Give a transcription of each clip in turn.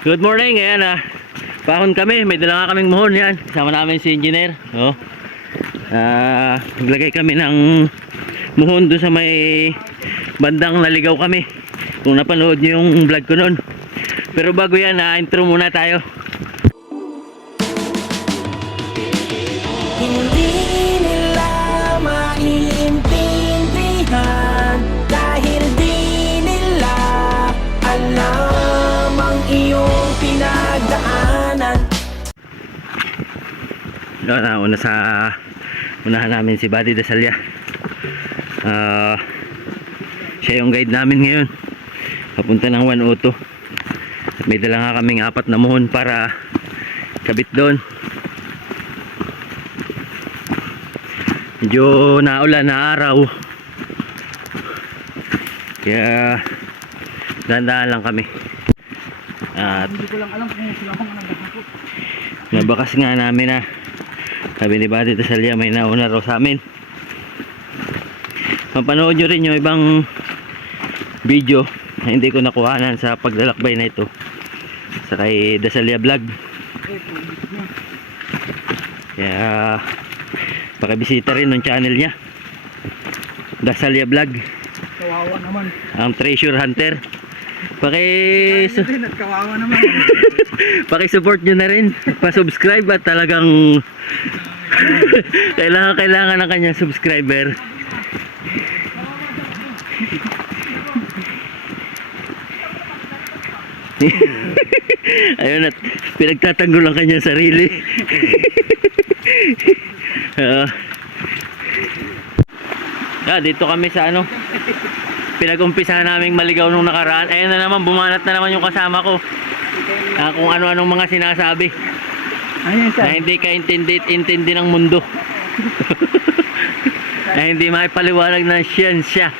Good morning, ayan ah. Pahon kami, may dala nga kaming muhon yan. Kasama namin si engineer. Oh. Ah, naglagay kami ng muhon doon sa may bandang naligaw kami. Kung napanood niyo yung vlog ko noon. Pero bago yan, na intro muna tayo. No, nauna sa unahan namin si Buddy Dasalya. Ah, siya yung guide namin ngayon. Papunta ng 102. At may dala nga kaming apat na muhon para kabit doon. Medyo naulan na araw. Kaya dandaan lang kami. At Hindi ko lang alam kung sila bang nagkakapot Nabakas nga namin na sabi ni Buddy Tasalya may nauna raw sa amin. Mapanood nyo rin yung ibang video na hindi ko nakuhanan sa paglalakbay na ito sa kay Dasalya Vlog. Kaya pakibisita rin ng channel niya. Dasalya Vlog, Kawawa naman ang treasure hunter. Paki nagkawawa naman Paki-support nyo na rin. Pa-subscribe at talagang kailangan kailangan ng kanyang subscriber. Ayun at pinagtatanggol ang kanyang sarili. Ah. Ah, dito kami sa ano pinag-umpisa naming maligaw nung nakaraan. Ayun na naman, bumanat na naman yung kasama ko. Ah, kung ano-anong mga sinasabi Ayun na hindi ka intindi, intindi ng mundo. na hindi maipaliwanag ng siyensya.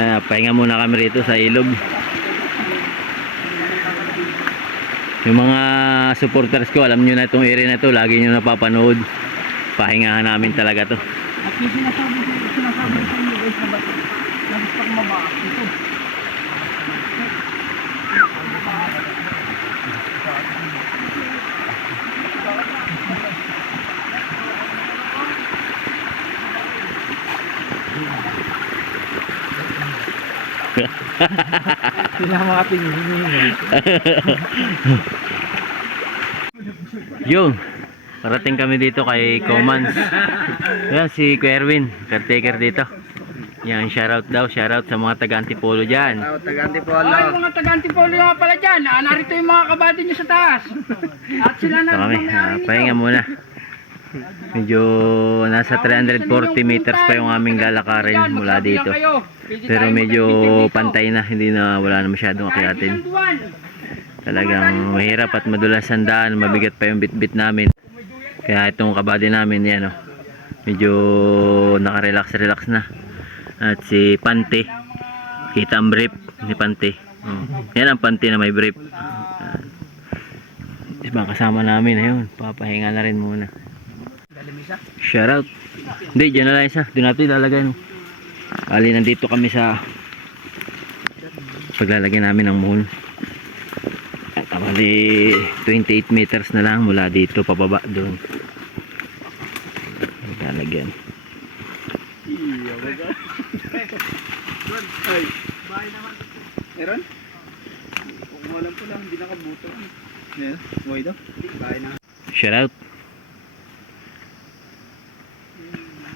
Ah, pahinga muna kami rito sa ilog. Yung mga supporters ko, alam nyo na itong area na ito, lagi nyo napapanood. Pahingahan namin talaga to. At yung sinasabi sinasabi sa inyo guys na ba't nag-stock mababa ito Sila mga pinihingin Yun. Parating kami dito kay Comans. Yan si Kuya Erwin, caretaker dito. Yan, shoutout daw, shoutout sa mga taga Antipolo dyan. Ay, mga taga-antipolo nga pala dyan. Ah, narito yung mga kabady nyo sa taas. At sila na Ito kami, ah, pahinga muna. Medyo nasa 340 meters pa yung aming lalakarin mula dito. Pero medyo pantay na, hindi na wala na masyadong akyatin. Talagang mahirap at madulas ang daan, mabigat pa yung bitbit namin. Kaya itong kabady namin, yan oh, medyo nakarelax-relax na. At si Pante, kita ang brief ni Pante. Oh. Yan ang Pante na may brief. Yan. Ibang kasama namin, ayun, papahinga na rin muna. Shout out. Hindi, dyan na lang isa. Doon natin ilalagay. No? Ali, nandito kami sa paglalagay namin ng moon. At bali 28 meters na lang mula dito pababa doon. Lalagyan. Meron? Kung alam ko lang, hindi nakabuto. Yes, buhay daw. Bahay na. Shout out.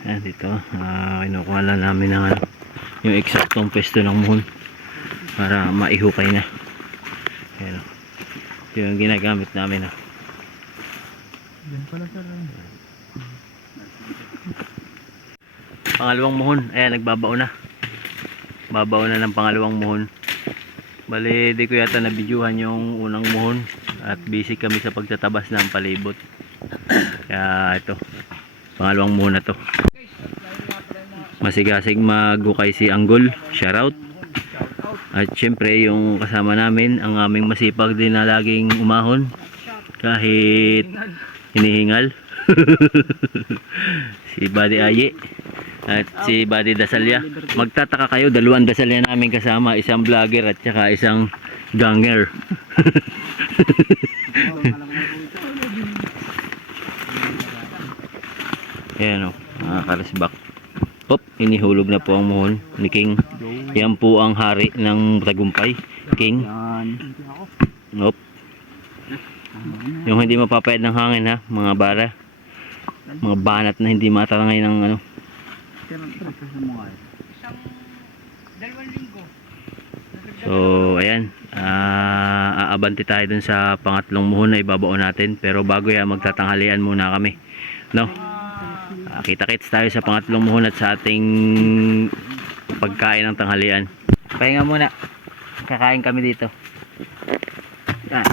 Ayan dito. ah kinukuha lang namin ng ano, yung eksaktong pwesto ng moon para maihukay na. Ayan o. Ito yung ginagamit namin. Oh. Yan pala sir. Pangalawang muhon. Ayan, nagbabao na. Babao na ng pangalawang muhon. Bali, di ko yata nabidyuhan yung unang muhon. At busy kami sa pagtatabas ng palibot. Kaya ito. Pangalawang muhon na to. Masigasig maghukay si Anggol. Shoutout. At syempre, yung kasama namin, ang aming masipag din na laging umahon. Kahit hinihingal. si Buddy Aye at si Buddy Dasalya. Magtataka kayo, dalawang Dasalya namin kasama, isang vlogger at saka isang Ganger. Ayan o, mga karisbak. Hop, inihulog na po ang muhon ni King. Yan po ang hari ng tagumpay. King. Hop. Yung hindi mapapayad ng hangin ha, mga bara. Mga banat na hindi matarangay ng ano. Isang dalawang linggo. So, ayan. Ah, aabanti tayo dun sa pangatlong muhon na ibabaon natin. Pero bago yan, magtatanghalian muna kami. No? Ah, kita-kits tayo sa pangatlong muhon at sa ating pagkain ng tanghalian. Pahinga muna. Kakain kami dito. Yan.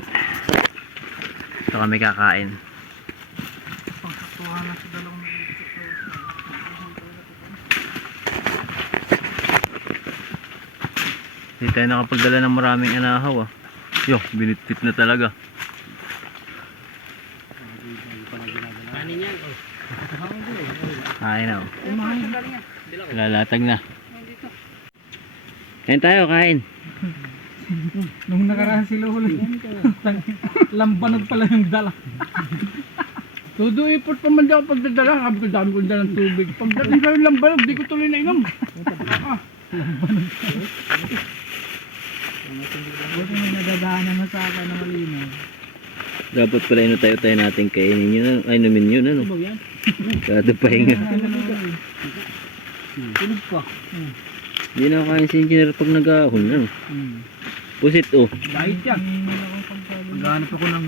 Ito kami kakain. Hindi tayo nakapagdala ng maraming anahaw ah. Yo, binitit na talaga. Kain na oh. Lalatag na. Kain tayo, kain. Nung nakaraan sila huli. Lambanog pala yung dala. Todo ipot pa man di ako pagdadala. Sabi ko dami ko dalang tubig. Pagdating sa yung lambanog, di ko tuloy na inom. Ah, Buti may nadadaanan na sa akin na malinaw. Dapat pala ino tayo tayo natin kainin yun. Ay, inumin yun, ano? Ano yan? Kada pahinga. Tulog pa. Hindi na kain si engineer pag nag-ahon, ano? Pusit, oh. Diet yan. Maghanap ako ng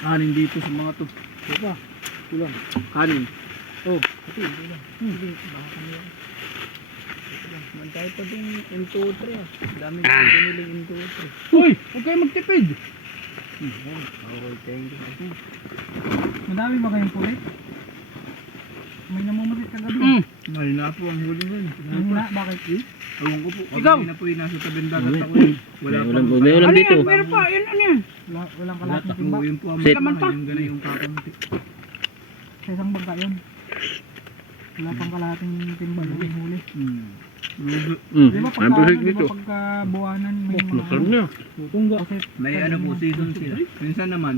kanin dito sa mga to. Ito pa. Kulang. Kanin. Oh, pati. Kulang. Hindi. Baka kami yan. Mantay pa din M2-3 ah. Dami ah. piniling M2-3. Uy! Huwag kayo magtipid! Okay, thank you. Madami ba kayong pulit? May namumulit kagabi. Mm. Mahal na po ang huli nun. Mahina, bakit? Ewan ko po. Ikaw? Kagabi na po yung nasa tabing dagat May- ako. eh. Wala May pa. ulam, may ulam Ano dito. yan? Meron pa. Yan, ano yan? Wala, walang Wala kalating timba. yun po ang Sit. mga yung gano'n yung kakamti. Sa isang bangka yun. Wala pang kalating timba na yung huli. Hmm. Lugo. Mm, Di ba ang pagka, pusit di dito. ba pagka buwanan may mga... Masarap na. Tutungga. Kasi, May ano po season sila. Minsan naman,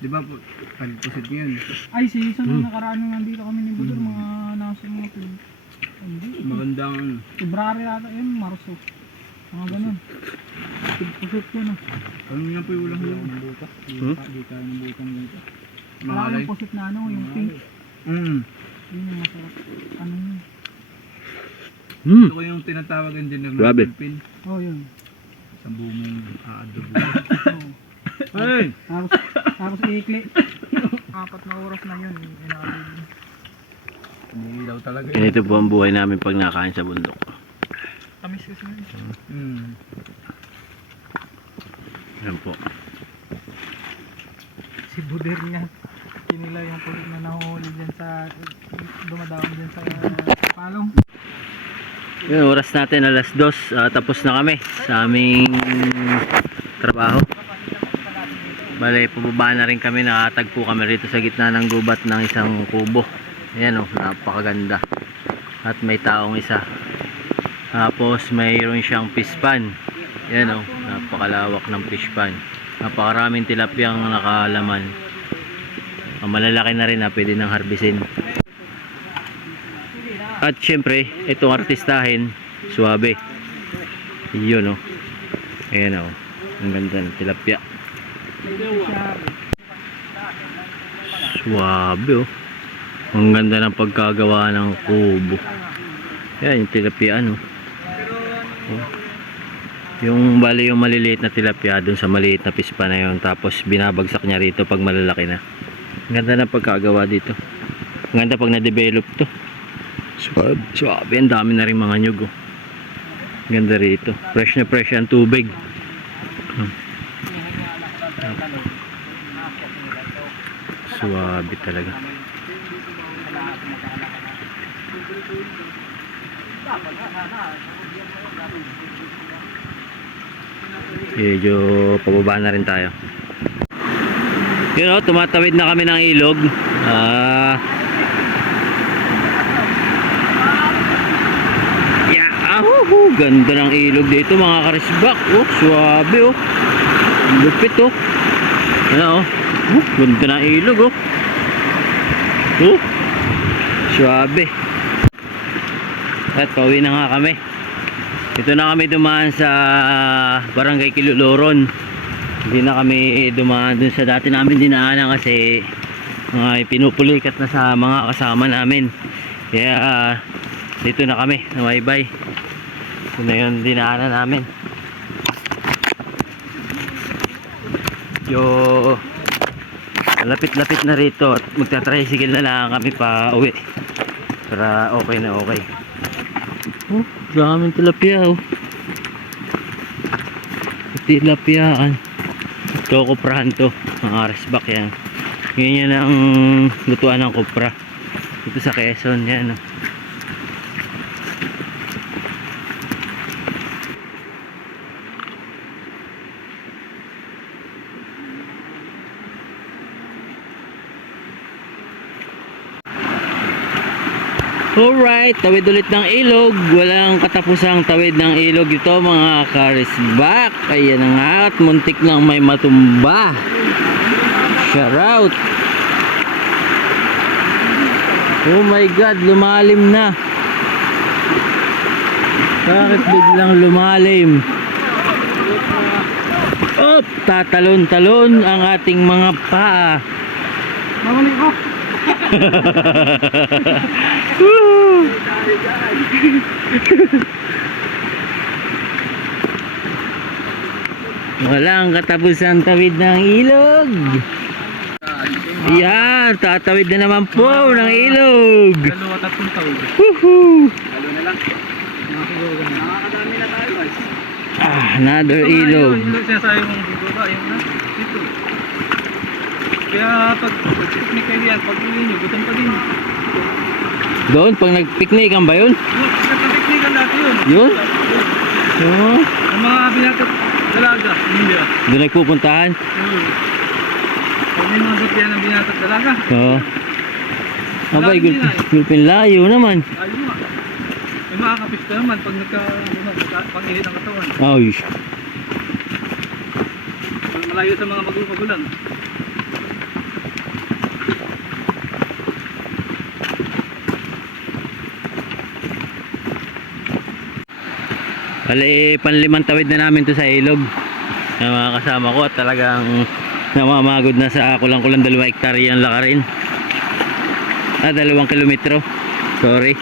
di ba po, pagpusit ngayon, ay, season nung nakaraan nung nandito kami ni Budol, mga nasa mga pil... Hindi. magandang ano. February ata yun, Marso. Mga ganun. Pusot yun ah. Ano nga po yung ulang huli? Hmm? Wala Mahalay. yung pusit na ano, yung pink. Hmm. Yun yung masarap. Ano yun? Mm. Ito yung tinatawagan din ng Grabe. pin. Oh, yun. Sa bumong aadobo. Oh. Ay! Tapos, tapos iikli. Apat na oras na yun. Inaabot. Hindi daw talaga. Ganito po ang buhay namin pag nakain sa bundok. Tamis kasi yun. Hmm. Yan po. Si Buder nga. Kinila yung pulit na nahuhuli dyan sa... Dumadaon dyan sa palong. Yung oras natin alas dos. ah, tapos na kami sa aming trabaho. Bale, pababa na rin kami. Nakatagpo kami rito sa gitna ng gubat ng isang kubo. Ayan o, napakaganda. At may taong isa. Tapos mayroon siyang pispan. Ayan o, napakalawak ng pispan. Napakaraming tilapiyang nakalaman. Ah, Malalaki na rin na pwede nang harbisin. At syempre, itong artistahin, suwabe. Yun oh. Ayan oh. Ang ganda ng tilapia. Suwabe oh. Ang ganda ng pagkagawa ng kubo. Ayan yung tilapia ano. Oh. Yung bali yung maliliit na tilapia dun sa maliit na pispa na yun. Tapos binabagsak niya rito pag malalaki na. Ang ganda ng pagkagawa dito. Ang ganda pag na-develop to. Suwabe, suwabe. Ang dami na rin mga nyug. Oh. Ganda rito. Fresh na fresh ang tubig. Suwabe talaga. Medyo pababa na rin tayo. Yun o, tumatawid na kami ng ilog. Ah... Yeah, ahuhu! Oh, ganda ng ilog dito mga karisbak. Oh, suwabe oh. Lupit oh. Ano oh. Oh, ganda ng ilog oh. Oh. Suwabe. At pauwi na nga kami. Ito na kami dumaan sa Barangay Kiluloron. Hindi na kami dumaan dun sa dati namin dinaanan kasi mga pinupulikat na sa mga kasama namin. Kaya ah, dito na kami Maybay. Ito na yun dinaanan namin. Yo lapit-lapit na rito at magta-tricycle na lang kami pa uwi. Para okay na okay. Oh, daming tilapia oh. Tilapiaan. Ito kuprahan to. Mga resback yan. Ganyan yan ang lutuan ng kupra. Dito sa Quezon yan. oh. Alright, tawid ulit ng ilog. Walang katapusang tawid ng ilog ito mga karisbak. Ayan na nga at muntik lang may matumba. Shout out. Oh my god, lumalim na. Bakit biglang lumalim? Op, tatalon-talon ang ating mga paa. Mamali ko. Walang katapusang tawid ng ilog. Yan, tatawid na naman po ng ilog. Dalawa tatlong taon. Woohoo! Na lang. Nakakadami na tayo guys. Ah, another ilog. Yung ilog sinasabi mong dito ba? Yung na? Dito. Kaya pag picnic kayo yan, pag uwi nyo, gutom pa din. Doon, pag nag-picnic ba yun? Yung picnic ang dati yun. Yun? Oo. Ang mga binatot dalaga, hindi ah. Doon nagpupuntahan? Oo. Pag may mga bigyan ng binatot dalaga, Oo. Gul- gulpin layo naman. ayun nga. May makakapis ka naman pag nagka, ano, pag init ang katawan. Ay, malayo sa mga magulang. Bali, panlimang tawid na namin to sa ilog. Na mga kasama ko at talagang namamagod na sa kulang-kulang dalawang hektarya ang lakarin. Ah, dalawang kilometro. Sorry.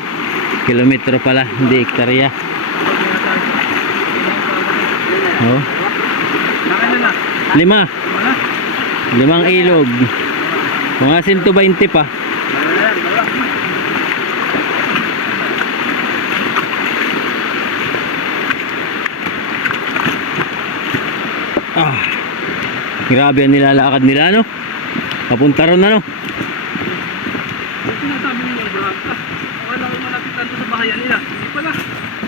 Kilometro pala, hindi hektarya. Oh. Lima. Limang ilog. Mga 120 pa. Ah. Grabe ang nilalakad nila, no? Papunta ron na, no? Yung sinasabi nila. Akala ko malapitan sa bahayan nila. Hindi pala.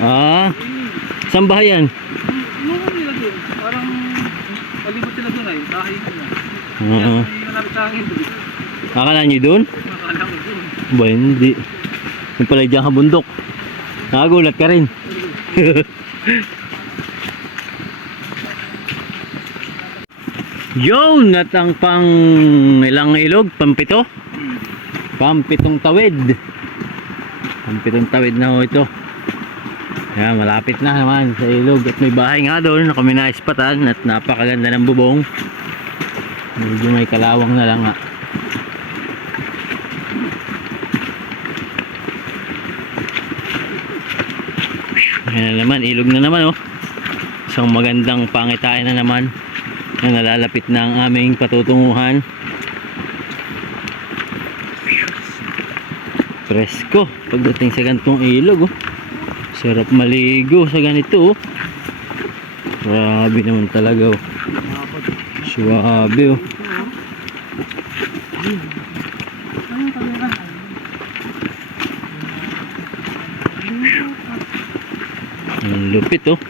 Ah, Hmm. saan ba yan? Yung nila doon. Parang palibot sila doon ay. Tahay nila. Oo. Kaya may malapit sa hangin doon. Akala nyo doon? Akala ko doon. Ba, hindi. Yung pala dyan ka bundok. Nakagulat ka rin. Yun, at ang pang ilang ilog, pampito. Pampitong tawid. Pampitong tawid na ho ito. Yan, malapit na naman sa ilog. At may bahay nga doon na kami naispatan at napakaganda ng bubong. Medyo may kalawang na lang nga. Ayan na naman, ilog na naman oh. Isang magandang pangitain na naman na nalalapit na ang aming patutunguhan. Presko pagdating sa gantong ilog oh. Sarap maligo sa ganito oh. Grabe naman talaga oh. Suwabe oh. Ang lupit oh.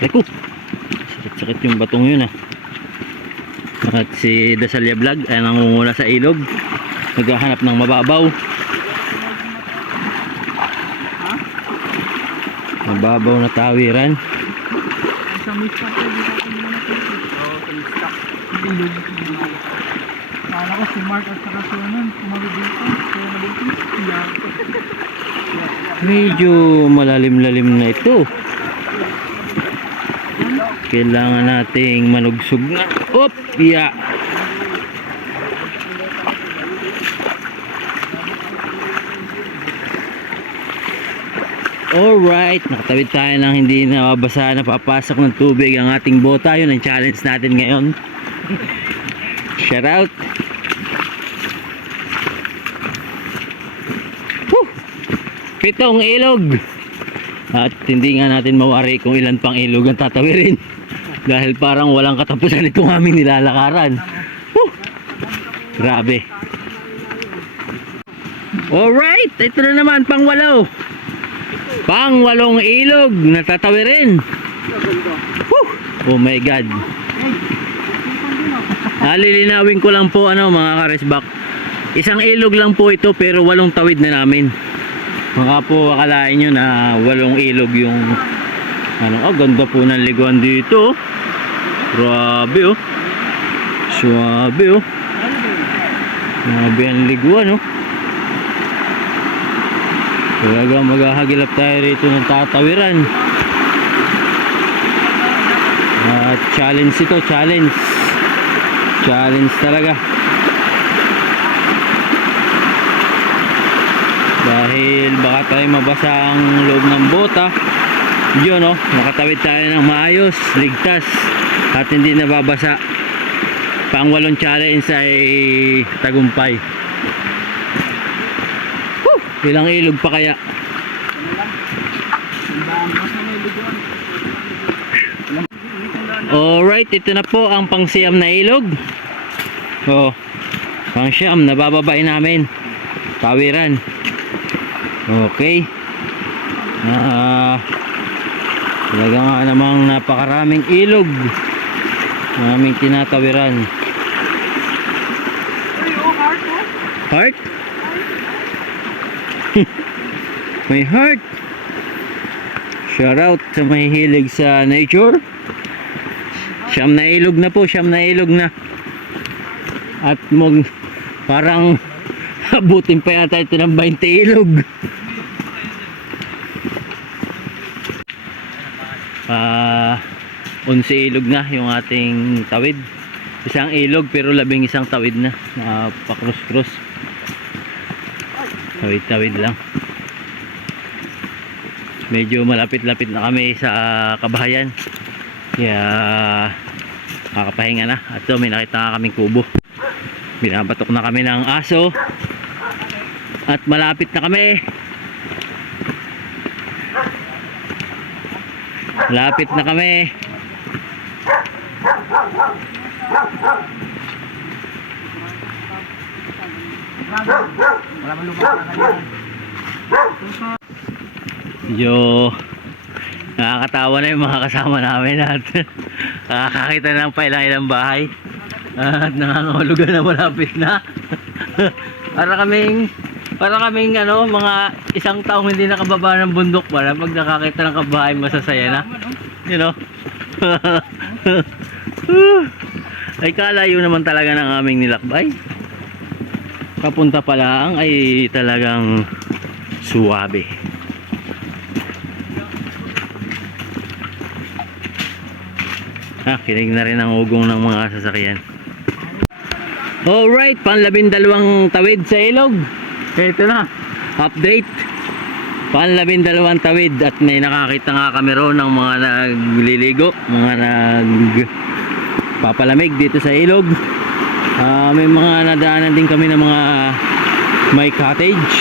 Diba? Sakit-sakit yung batong yun ah. At si Dasalya Vlog ay nangunguna sa ilog. Naghahanap ng mababaw. Mababaw na tawiran. Kala ko si Mark at saka si Anon, tumabi dito. Kaya. Iyak. Medyo malalim-lalim na ito. Kailangan nating manugsog na. Op! Yeah. Alright, nakatawid tayo ng hindi nababasa na papasok ng tubig ang ating bota. Yun ang challenge natin ngayon. Shout out. Whew! Pitong ilog. At hindi nga natin mawari kung ilan pang ilog ang tatawirin. Dahil parang walang katapusan itong aming nilalakaran. Whew! Grabe. Alright, ito na naman pang walaw. Pang walong ilog na tatawirin. Whew! Oh my God. Alilinawin ko lang po ano mga karesbak. Isang ilog lang po ito pero walong tawid na namin. Baka po akalain nyo na walong ilog yung ano, oh, ganda po ng liguan dito. Grabe oh. Suabe oh. Grabe ang liguan oh. Talaga maghahagilap tayo rito ng tatawiran. At challenge ito, challenge. Challenge talaga. Dahil baka tayo mabasa ang loob ng bota. Yun oh, nakatawid tayo ng maayos, ligtas, at hindi nababasa. Pangwalong challenge ay tagumpay. Whew! Ilang ilog pa kaya? Alright, ito na po ang pangsiyam na ilog. Oh, pangsiyam, nabababain namin. Tawiran. Okay. Ah, talaga nga namang napakaraming ilog. Naming tinatawiran. Heart? May heart. Shout out sa may hilig sa nature. Siyam na ilog na po, siyam na ilog na. At mag parang abutin pa yata ito ng 20 ilog. Ah, 11 ilog na yung ating tawid. Isang ilog pero labing isang tawid na. Nakapakrus-krus. Tawid-tawid lang. Medyo malapit-lapit na kami sa kabahayan. Kaya kakapahinga na. At so, may nakita nga kaming kubo. Binabatok na kami ng aso. At malapit na kami. Malapit na kami. Medyo nakakatawa na yung mga kasama namin at nakakakita na ng pailang-ilang bahay. At nangangahulugan na malapit na. Para kaming para kaming ano mga isang taong hindi nakababa ng bundok para pag nakakita ng kabahay masasaya na. You know? Ay kalayo naman talaga ng aming nilakbay papunta pa lang ay talagang suwabe Ah, kinig na rin ang ugong ng mga sasakyan. Alright, panlabindalawang tawid sa ilog. Ito na, update. Panlabindalawang tawid at may nakakita nga kami roon ng mga nagliligo, mga nag papalamig dito sa ilog. Ah, may mga nadaanan din kami ng mga may cottage.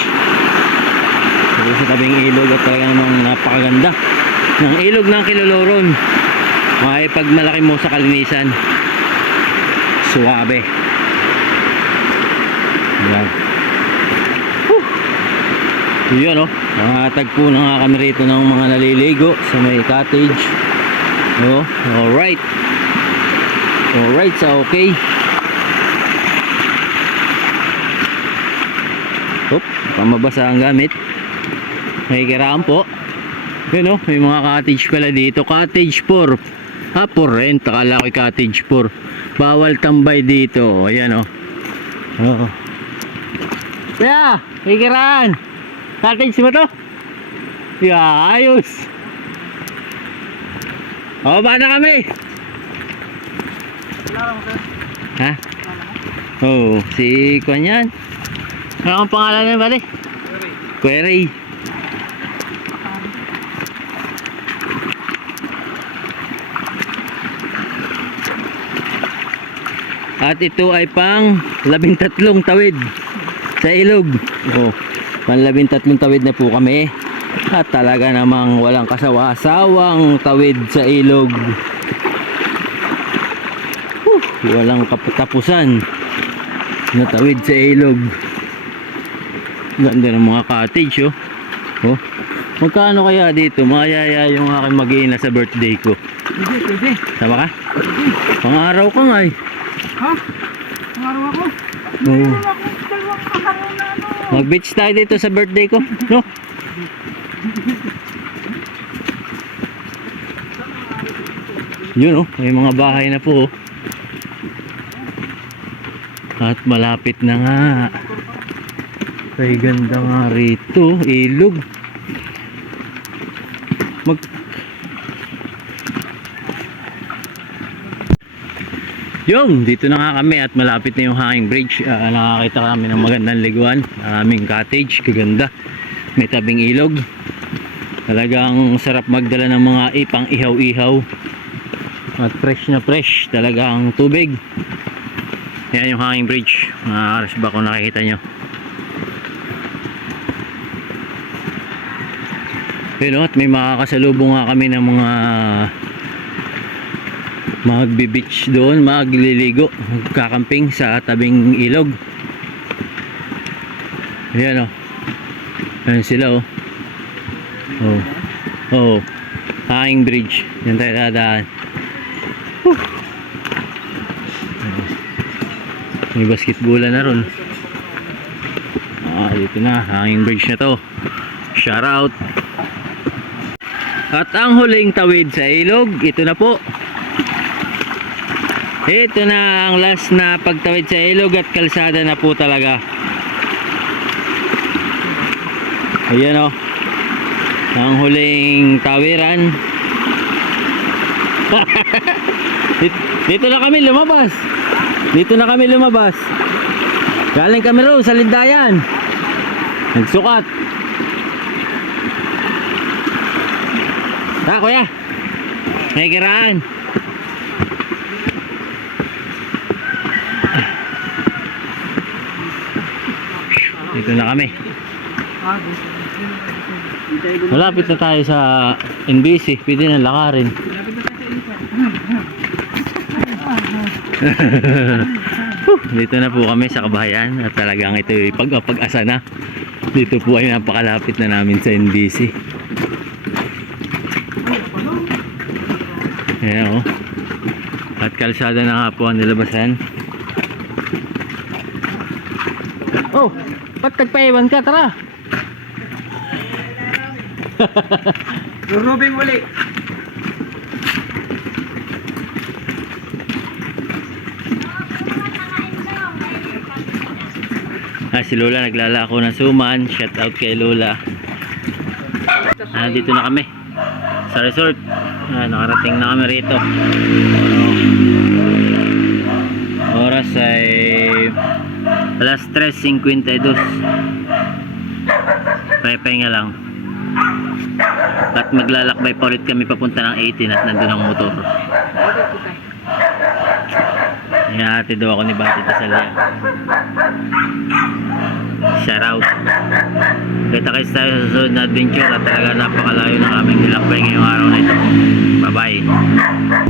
Dito sa tabing ilog at talaga namang napakaganda ng ilog ng Kiloloron. May pag malaki mo sa kalinisan. Suwabe. Yan. Whew. Yun oh. Nakatagpo na nga kami rito ng mga naliligo sa may cottage. Oh, alright. Alright, sa okay. Oop, pamabasa ang gamit. May kiraan po. Yun oh, may mga cottage pala dito. Cottage 4. Ah, for rent. Akala ko cottage 4. Bawal tambay dito. Ayan oh. Oo. Kaya, ikiraan. Cottage mo to? Yeah, ayos. O, ba na kami? Ha? Oo, oh, si Kwan yan. Ano ang pangalan na pare? Query. At ito ay pang labintatlong tawid sa ilog. Oh, pang labintatlong tawid na po kami. At talaga namang walang kasawa-asawang tawid sa ilog. Whew, walang kapatapusan na tawid sa ilog. Ganda ng mga cottage oh. Oh. Magkano kaya dito? Mayaya yung aking mag sa birthday ko. Pwede, pwede. Sama ka? Pang-araw ka nga eh. Ha? Ang araw ako. Oo. Ano. Mag-beach tayo dito sa birthday ko. No? Yun oh, may mga bahay na po oh. At malapit na nga. Ay ganda nga rito, ilog. Mag Yung, dito na nga kami at malapit na yung hanging bridge. Ah, nakakita kami ng magandang liguan. Maraming cottage, kaganda. May tabing ilog. Talagang sarap magdala ng mga ipang ihaw-ihaw. At fresh na fresh. Talagang tubig. Yan yung hanging bridge. Mga aras ba kung nakikita nyo. Yun, oh, at may makakasalubong nga kami ng mga magbi-beach doon, magliligo, magkakamping sa tabing ilog. Ayan o. Ayan sila o. Oh. Oh. Hanging bridge. Yan tayo dadaan. Whew. May basketbola na ron. Ah, dito na. Hanging bridge na to. Shout out. At ang huling tawid sa ilog, ito na po. Ito na ang last na pagtawid sa ilog at kalsada na po talaga. Ayan o. Ang huling tawiran. dito, na kami lumabas. Dito na kami lumabas. Galing kami ro sa Lindayan. Nagsukat. Ha, kuya. May kiraan. Dito na kami. Malapit na tayo sa NBC. Pwede na lakarin. Dito na po kami sa kabahayan at talagang ito pag-asa na. Dito po ay napakalapit na namin sa NBC. Ayan o. At kalsada na nga po ang nilabasan. Oh, ba't nagpaiwan ka? Tara! Rubing uli. Ah, si Lola naglalako ng suman. Shout out kay Lola. Ah, dito na kami. Sa resort. Ah, nakarating na kami rito. Oras ay alas 3.52. Pahinga lang. At maglalakbay pa ulit kami papunta ng 18 at nandun ang motor. Hinahati daw ako ni Bati Tasalya. Shout out. Kita kayo sa susunod na adventure at talaga napakalayo ng aming nilakbay ngayong araw na ito. Bye bye.